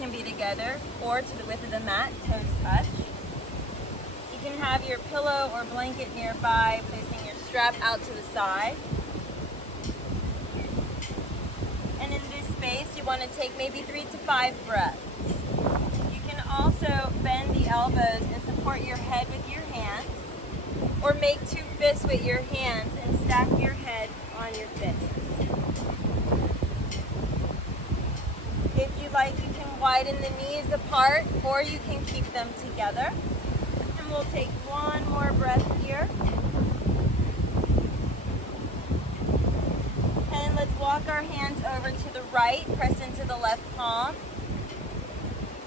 can be together or to the width of the mat, toes touch. You can have your pillow or blanket nearby, placing your strap out to the side. And in this space, you want to take maybe 3 to 5 breaths. You can also bend the elbows and support your head with your hands, or make 2 fists with your hands and stack your head on your fists. If you like, you can widen the knees apart, or you can keep them together. And we'll take one more breath here. And let's walk our hands over to the right, press into the left palm.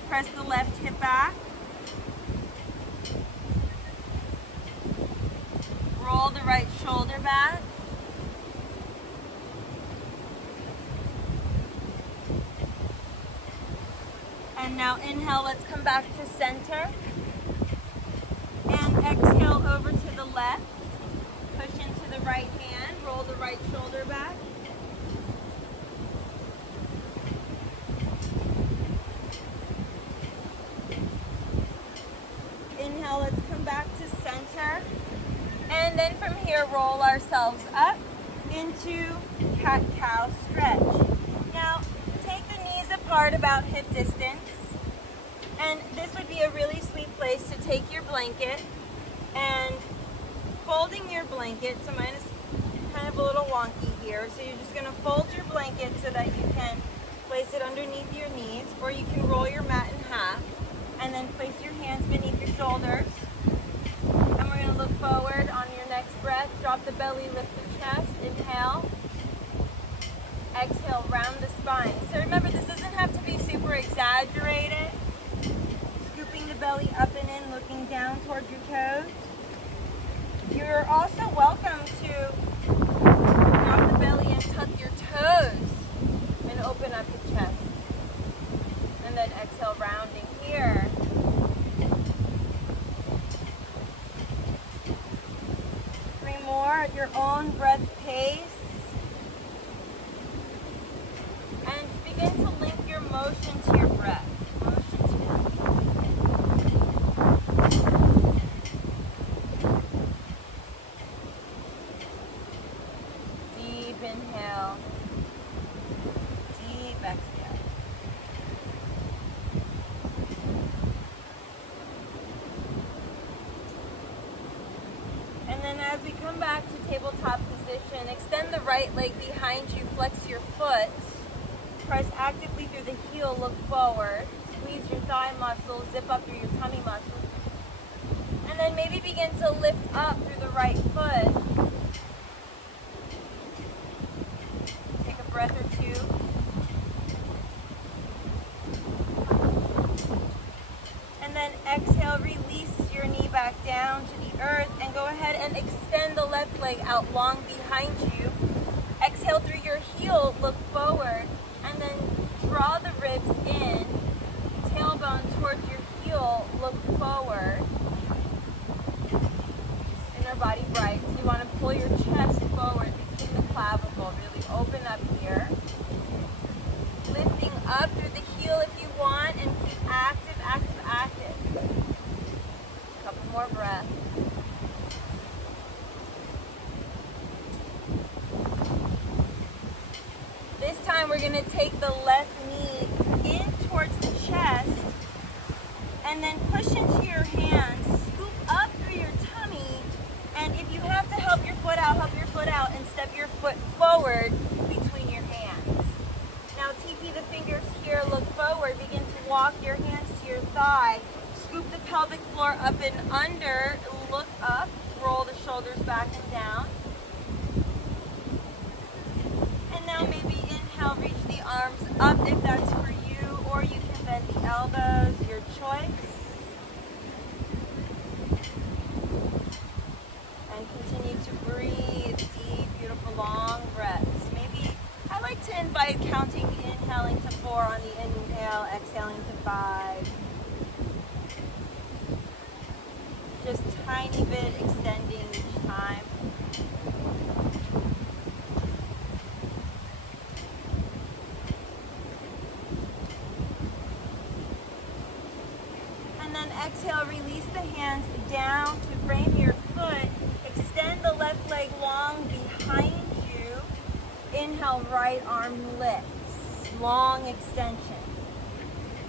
Press the left hip back. Roll the right shoulder back. And now inhale, let's come back to center. And exhale over to the left. Push into the right hand, roll the right shoulder back. Inhale, let's come back to center. And then from here, roll ourselves up into cat-cow stretch. Now, take the knees apart about hip distance. And this would be a really sweet place to take your blanket and folding your blanket. So mine is kind of a little wonky here. So you're just going to fold your blanket so that you can place it underneath your knees, or you can roll your mat in half and then place your hands beneath your shoulders. And we're going to look forward on your next breath. Drop the belly, lift the chest. Inhale. Exhale, round the spine. So remember, this doesn't have to be super exaggerated. Scooping the belly up and in, looking down towards your toes. You're also welcome to drop the belly and tuck your toes and open up your chest. And then exhale, rounding here. More at your own breath pace, and begin to link your motion to your breath. Deep inhale, deep exhale. And then as we come back to tabletop position, extend the right leg behind you, flex your foot, press actively through the heel, look forward, squeeze your thigh muscles, zip up through your tummy muscles, and then maybe begin to lift up through the right foot. Take a breath or two. And then exhale, release your knee back down to the earth, and go ahead and extend the left leg out long behind you. Exhale through your heel, look forward, and then draw the ribs in, tailbone towards your heel, look forward. Inner body bright. So you want to pull your chest forward between the clavicle, really open up here. Lifting up through the heel if you want, and keep active, active, active. A couple more breaths. This time we're going to take the left knee in towards the chest, and then push into your hands, scoop up through your tummy, and if you have to help your foot out, and step your foot forward between your hands. Now TP the fingers here, look forward, begin to walk your hands to your thigh, scoop the pelvic floor up and under, look up, roll the shoulders back and down. And now maybe inhale, reach the arms up if that's for you, or you can bend the elbows, your choice. And continue to breathe deep, beautiful, long breaths. Maybe I like to invite counting, inhaling to 4 on the inhale, exhaling to 5. Just tiny bit extending each time. then exhale, release the hands down to frame your foot. Extend the left leg long behind you. Inhale, right arm lifts. Long extension.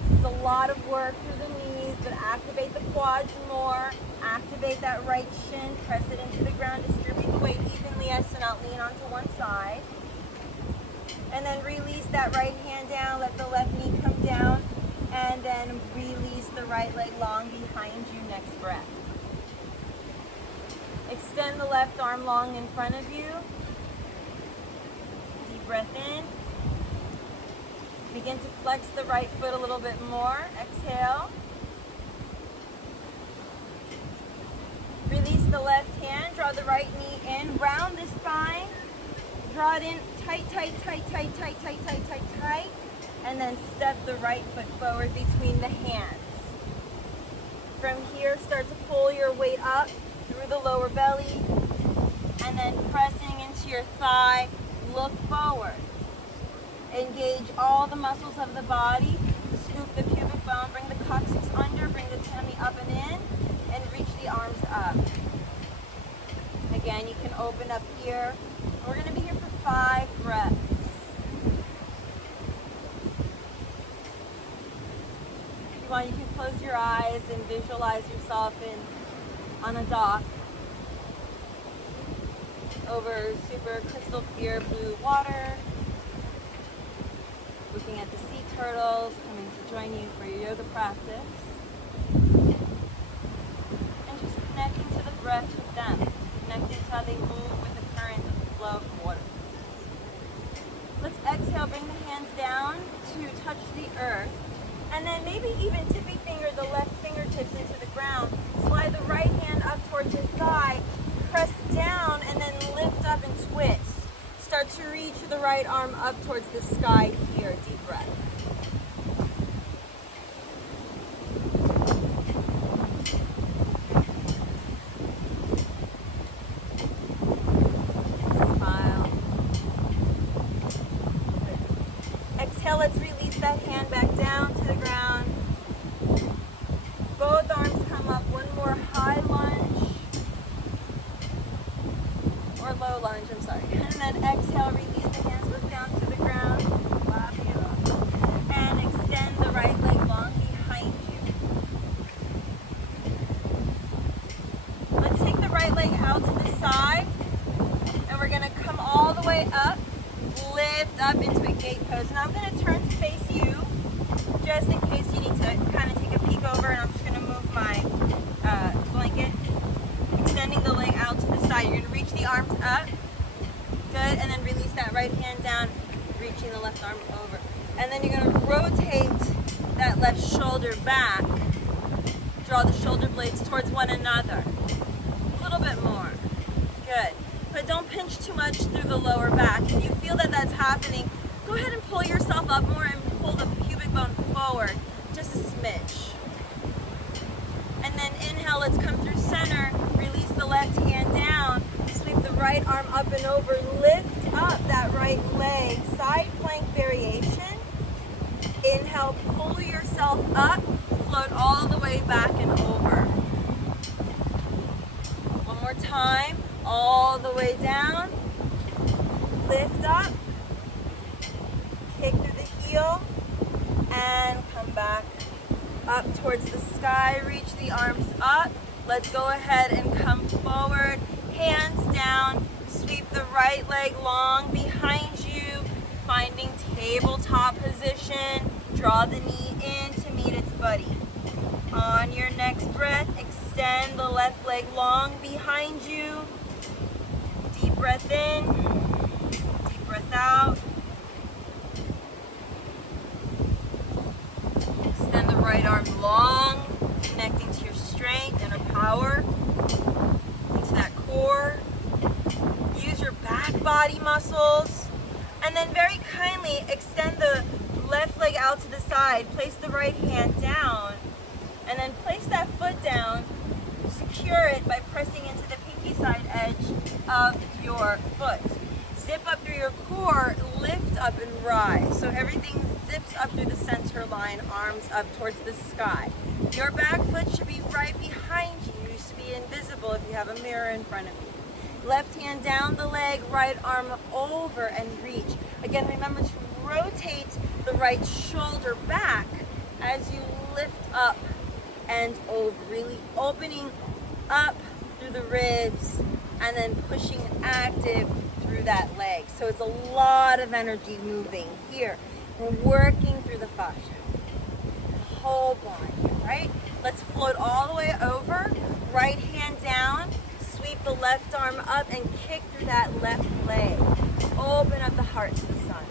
This is a lot of work through the knees, but activate the quads more. Activate that right shin. Press it into the ground. Distribute the weight evenly as to not lean onto one side. And then release that right hand down. Let the left knee come down. And then release the right leg long behind you. Next breath. Extend the left arm long in front of you. Deep breath in. Begin to flex the right foot a little bit more. Exhale. Release the left hand. Draw the right knee in. Round the spine. Draw it in. Tight, tight, tight, tight, tight, tight, tight, tight, tight. And then step the right foot forward between the hands. From here, start to pull your weight up through the lower belly. And then pressing into your thigh. Look forward. Engage all the muscles of the body. Scoop the pubic bone. Bring the coccyx under. Bring the tummy up and in. And reach the arms up. Again, you can open up here. We're going to be here for 5 breaths. If you want, you can close your eyes and visualize yourself on a dock over super crystal clear blue water, looking at the sea turtles coming to join you for your yoga practice, and just connecting to the breath with them, connecting to how they move with the current of the flow of the water. Let's exhale, bring the hands down to touch the earth, and then maybe even tippy finger the left fingertips into the ground. Slide the right hand up towards your thigh, press down, and then lift up and twist. Start to reach the right arm up towards the sky here. Deep breath. Smile. Exhale, let's release that hand back down to the ground. Both arms come up. One more high lunge. Or low lunge, I'm sorry. And then exhale, release the hands, look down to the ground. And extend the right leg long behind you. Let's take the right leg out to the side. And we're going to come all the way up. Lift up into a gate pose. Now I'm going to turn to face you, just in case you need to kind of take a peek over, and I'm just going to move my blanket. Extending the leg out to the side. You're going to reach the arms up. Good. And then release that right hand down, reaching the left arm over. And then you're going to rotate that left shoulder back. Draw the shoulder blades towards one another. A little bit more. Good. But don't pinch too much through the lower back. If you feel that that's happening, go ahead and pull yourself up more and pull the pubic bone forward. Just a smidge. And then inhale, let's come through center. Release the left hand down. Sweep the right arm up and over. Lift up that right leg. Side plank variation. Inhale, pull yourself up. Float all the way back and over. One more time. All the way down. Lift up. Kick through the heel. And come back up towards the sky. Reach the arms up. Let's go ahead and come forward. Hands down. Sweep the right leg long behind you. Finding tabletop position. Draw the knee in to meet its buddy. On your next breath, extend the left leg long behind you. Deep breath in. Deep breath out. Extend the right arm long, connecting to your strength, inner power, into that core. Use your back body muscles. And then very kindly extend the left leg out to the side. Place the right hand down. And then place that foot down. Secure it by pressing into the pinky side edge of your foot. zip up through your core, lift up and rise. So everything zips up through the center line, arms up towards the sky. Your back foot should be right behind you. You should be invisible if you have a mirror in front of you. Left hand down the leg, right arm over and reach. Again, remember to rotate the right shoulder back as you lift up and over, really opening up through the ribs and then pushing active through that leg. So it's a lot of energy moving here. We're working through the fascia, the whole body, right? Let's float all the way over, right hand down, sweep the left arm up and kick through that left leg. Open up the heart to the sun.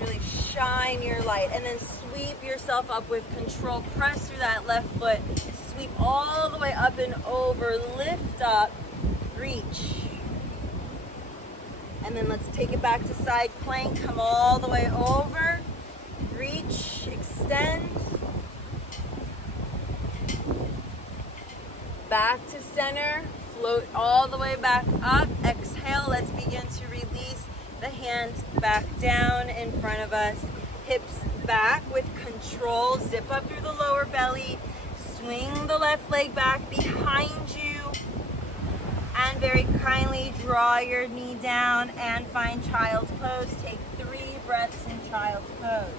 Really shine your light and then sweep yourself up with control. Press through that left foot. Sweep all the way up and over. Lift up. Reach. And then let's take it back to side plank. Come all the way over. Reach. Extend. Back to center. Float all the way back up. Exhale. Let's begin to release the hands back down in front of us. Hips back with control. Zip up through the lower belly. Swing the left leg back behind you. And very kindly draw your knee down and find child's pose. Take 3 breaths in child's pose.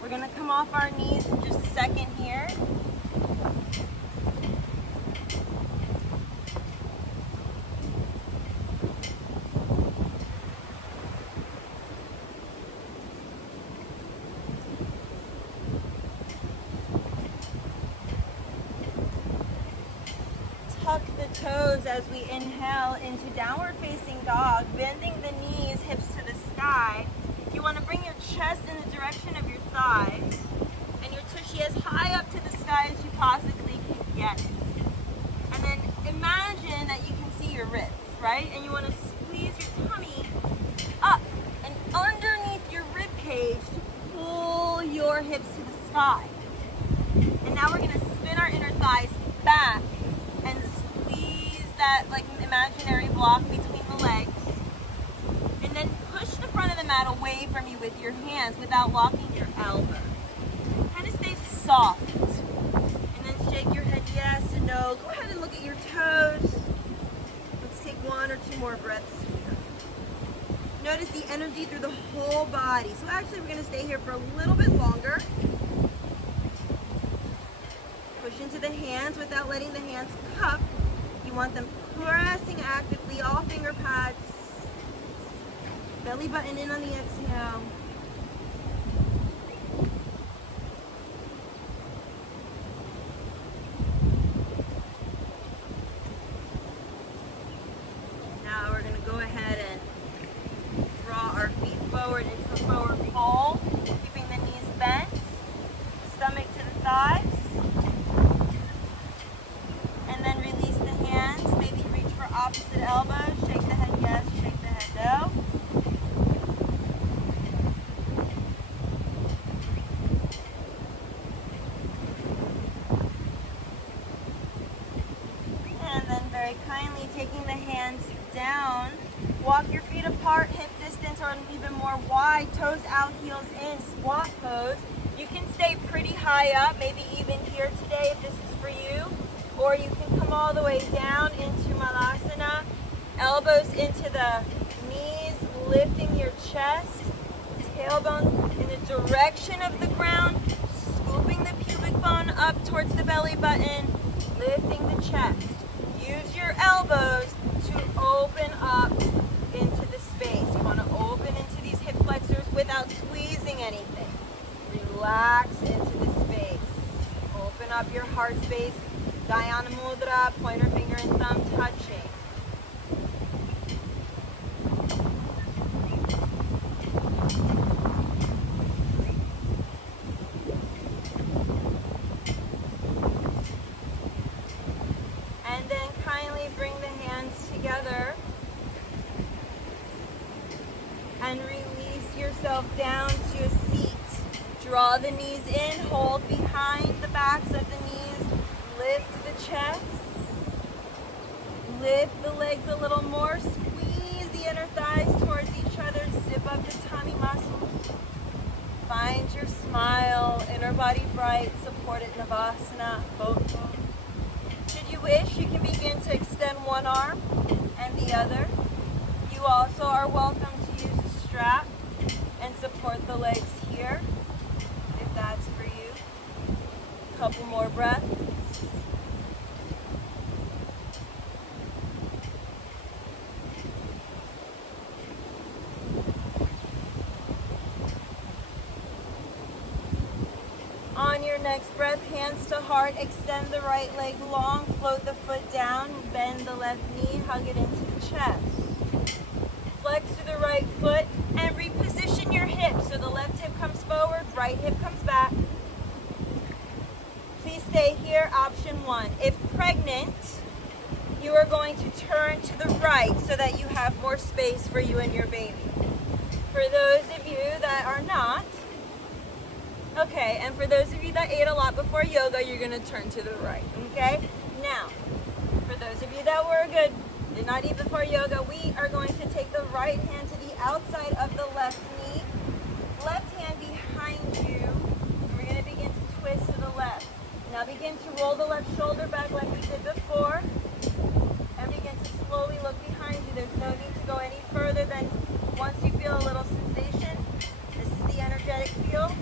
We're going to come off our knees in just a second here. Tuck the toes as we inhale into downward facing dog, bending the knees, hips to the sky. You want to bring your chest in the direction of your thighs and your tushy as high up to the sky as you possibly can get it. And then imagine that you can see your ribs, right? And you want to squeeze your tummy up and underneath your rib cage to pull your hips to the sky. And now we're going to spin our inner thighs back and squeeze that like imaginary block between the legs. And then push the front of the mat away from you with your hands without locking your elbow. Kind of stay soft. And then shake your head yes and no. Go ahead and look at your toes. Let's take 1 or 2 more breaths here. Notice the energy through the whole body. So actually we're going to stay here for a little bit longer. Push into the hands without letting the hands cup. You want them pressing actively, all finger pads. Belly button in on the exhale. Now we're going to go ahead and draw our feet forward into a forward fold, keeping the knees bent, stomach to the thighs. And then release the hands, maybe reach for opposite elbows, shake the head yes, shake the head no. And then very kindly taking the hands down, walk your feet apart, hip distance or even more wide, toes out, heels in, squat pose. You can stay pretty high up, maybe even here today if this is for you. Or you can come all the way down into Malasana, elbows into the knees, lifting your chest, tailbone in the direction of the ground, scooping the pubic bone up towards the belly button, lifting the chest. Use your elbows to open up into the space. You want to open into these hip flexors without squeezing anything. Relax into the space. Open up your heart space. Dhyana Mudra, pointer finger and thumb touching. And then kindly bring the hands together and release yourself down to a seat. Draw the knees in, hold behind the backs of the knees. Lift the chest, Lift the legs a little more. Squeeze the inner thighs towards each other. Zip up the tummy muscles. Find your smile, inner body bright, supported Navasana, both arms. Should you wish, you can begin to extend one arm and the other. You also are welcome to use a strap and support the legs here, if that's for you. Couple more breaths. On your next breath, hands to heart, extend the right leg long, float the foot down, bend the left knee, hug it into the chest. Flex to the right foot and reposition your hips so the left hip comes forward, right hip comes back. Please stay here, option one. If pregnant, you are going to turn to the right so that you have more space for you and your baby. For those of you that are not, okay, and for those of you that ate a lot before yoga, you're going to turn to the right, okay? Now, for those of you that were good, did not eat before yoga, we are going to take the right hand to the outside of the left knee, left hand behind you, and we're going to begin to twist to the left. Now begin to roll the left shoulder back like we did before, and begin to slowly look behind you. There's no need to go any further than once you feel a little sensation. This is the energetic feel.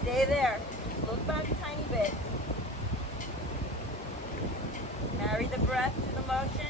Stay there. Look back a tiny bit. Marry the breath to the motion.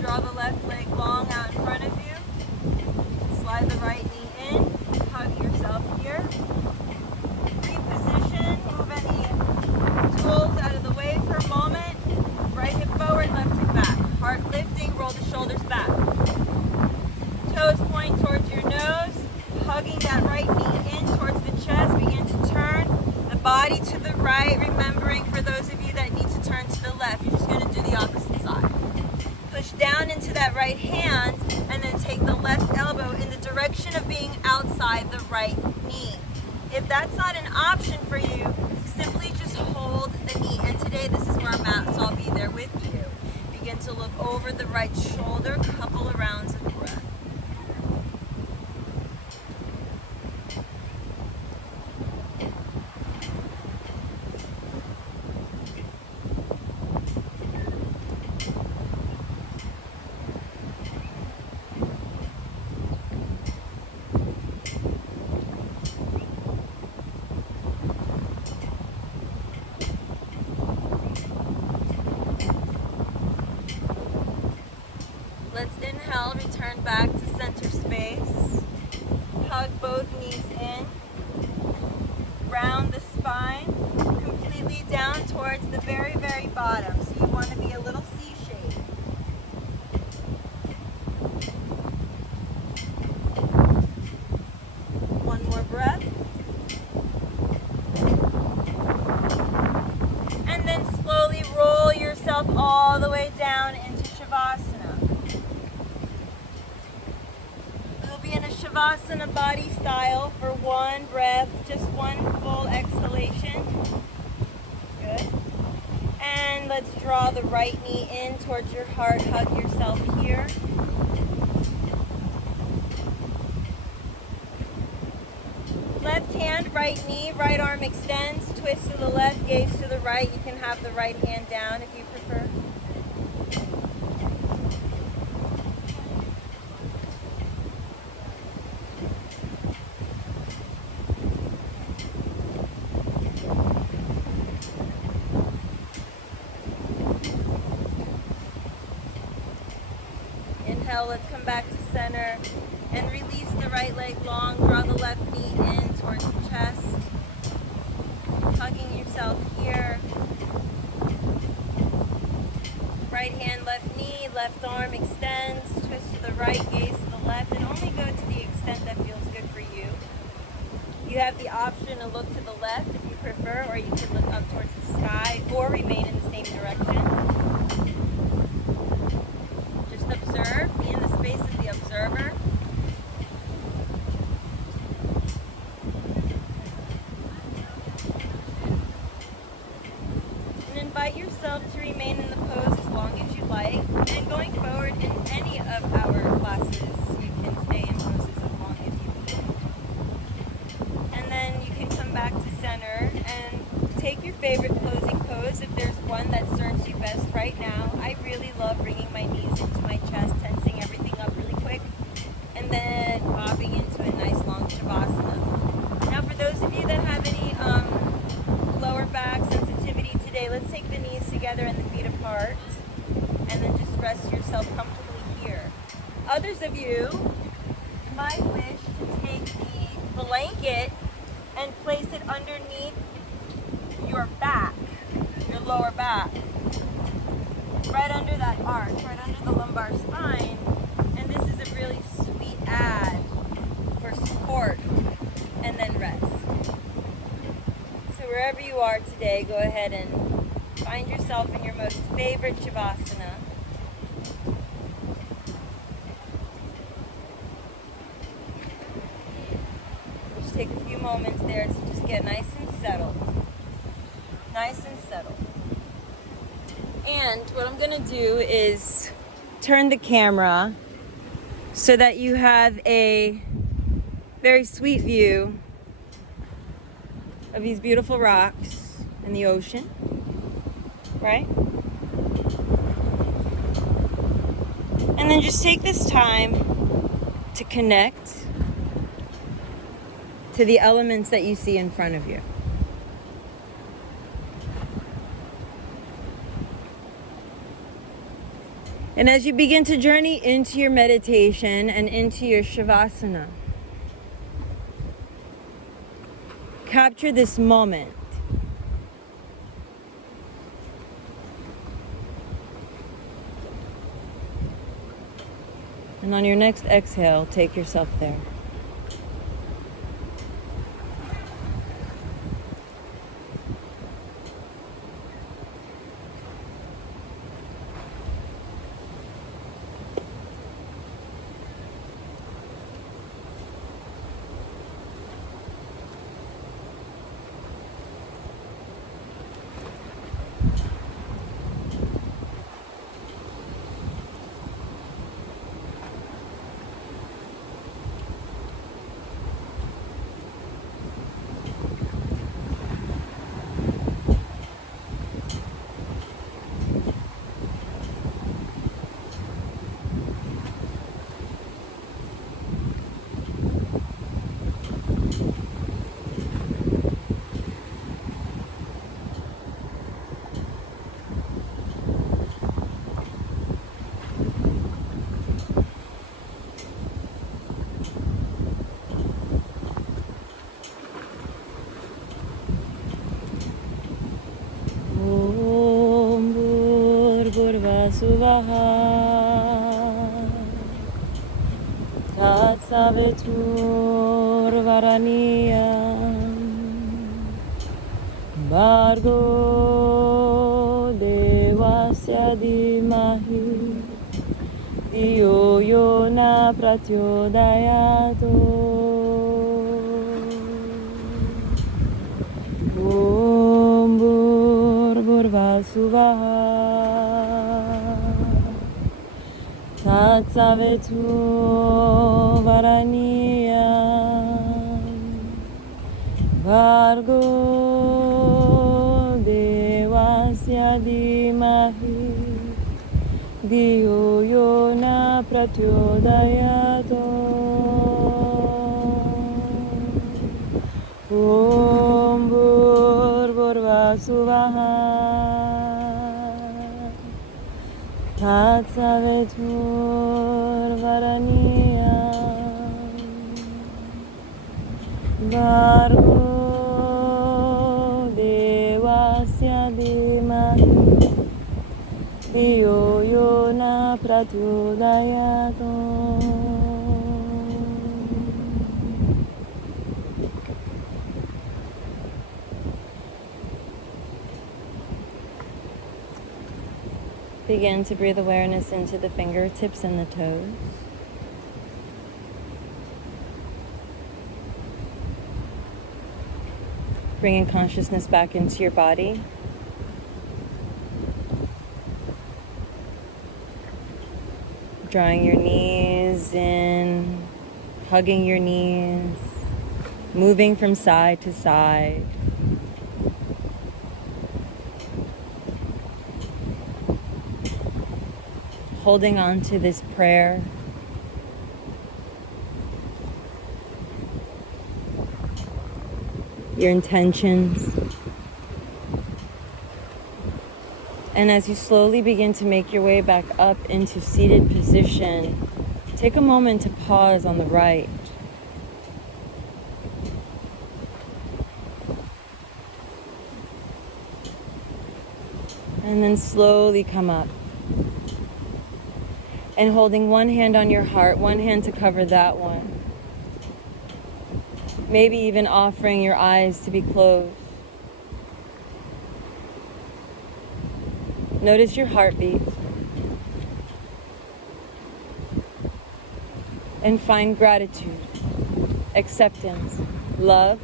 Draw the left leg long out in front of you. Slide the right knee in. Hug yourself here. Reposition. Move any tools out of the way for a moment. Right hip forward, left hip back. Heart lifting, roll the shoulders back. Toes point towards your nose. Hugging that right knee in towards the chest. Begin to turn the body to the right. Remembering for those of you that need to turn to the left, you're just going to do the opposite side. Push down into that right hand and then take the left elbow in the direction of being outside the right knee. If that's not an option for you, simply just hold the knee. And today this is where I'm at, so I'll be there with you. Begin to look over the right shoulder, couple of rounds of breath. Let's inhale, return back to center space. Hug both knees in. Round the spine completely down towards the very, very bottom. So you want to be a little C shape. One more breath. And then slowly roll yourself all the way down into Shavasana. Shavasana body style for one breath, just one full exhalation. Good. And let's draw the right knee in towards your heart. Hug yourself here. Left hand, right knee, right arm extends, twist to the left, gaze to the right. You can have the right hand down if you prefer. Inhale, let's come back to center and release the right leg long. Draw the left knee in towards the chest. Hugging yourself here. Right hand, left knee, left arm extends. You have the option to look to the left if you prefer, or you can look up towards the sky or remain in the same direction. Just observe, be in the space of the observer. And invite yourself to remain in the pose as long as you like. And going forward in any of our classes, you can stay in poses as long as you need. And then you can come back to center and take your favorite closing pose if there's one that serves you best right now. I really love bringing my knees into my chest, tensing everything up really quick, and then popping into a nice long shavasana. Now for those of you that have any lower back sensitivity today, let's take the knees together and the feet apart, and then just rest yourself comfortably here. Others of you might wish to take the blanket and place it underneath your back, your lower back, right under that arch, right under the lumbar spine. And this is a really sweet add for support, and then rest. So wherever you are today, go ahead and find yourself in your most favorite shavasana. Just take a few moments there to just get nice and settled. Nice and settled. And what I'm gonna do is turn the camera so that you have a very sweet view of these beautiful rocks and the ocean, right? And then just take this time to connect to the elements that you see in front of you. And as you begin to journey into your meditation and into your shavasana, capture this moment. And on your next exhale, take yourself there. Suvaha Tatsavetur Varaniyam Bargo Devasya Dhimahi Dhiyo Yona Pratyodayato Om Bhurvasuvaha Tatsavetur Varaniyam Bargo Devasya Dhimahi Dhiyo Yona Pratyodayato Om Bhurvasuvaha Tatsavetur Varaniyam Bargo Devasya Dhimahi Dhiyo Yona Pratyodayato Begin to breathe awareness into the fingertips and the toes. Bringing consciousness back into your body. Drawing your knees in, hugging your knees, moving from side to side. Holding on to this prayer. Your intentions. And as you slowly begin to make your way back up into seated position, take a moment to pause on the right. And then slowly come up. And holding one hand on your heart, one hand to cover that one. Maybe even offering your eyes to be closed. Notice your heartbeat. And find gratitude, acceptance, love,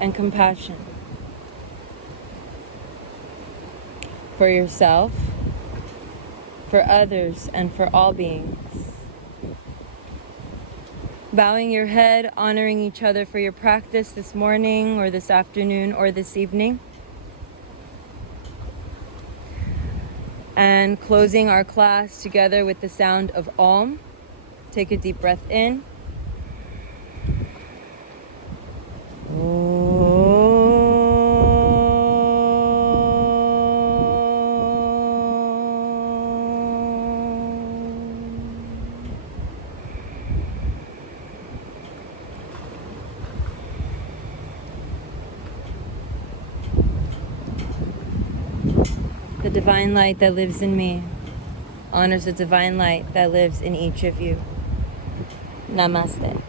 and compassion for yourself, for others, and for all beings. Bowing your head, honoring each other for your practice this morning or this afternoon or this evening. And closing our class together with the sound of Om. Take a deep breath in. The divine light that lives in me honors the divine light that lives in each of you. Namaste.